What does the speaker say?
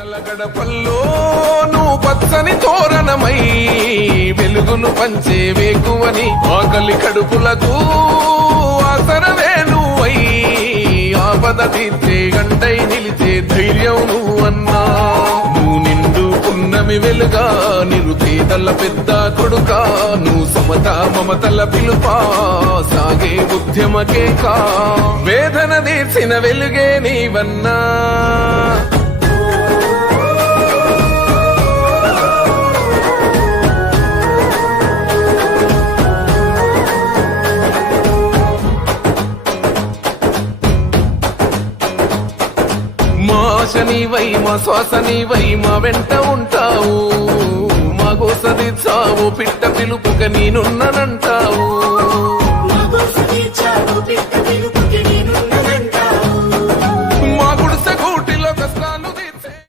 గడపల్లో నువ్వు పచ్చని తోరణమై వెలుగును పంచే వేకువని ఆకలి కడుపులకు ఆసరవే నువ్వై ఆపద తీర్చే గంటై నిలిచే ధైర్యం నువ్వన్నా. నువ్వు నిండు పున్నమి వెలుగా నిరుపేదల పెద్ద కొడుకా నువ్వు సమత మమతల పిలుపా సాగే ఉద్యమకే కా వేదన తీర్చిన వెలుగే నీవన్నా. నీవై మా శ్వాస నీవై మా వెంట ఉంటావు మా గోస తీర్చావు పిట్ట పిలుపుగా నేనున్నానంటావు.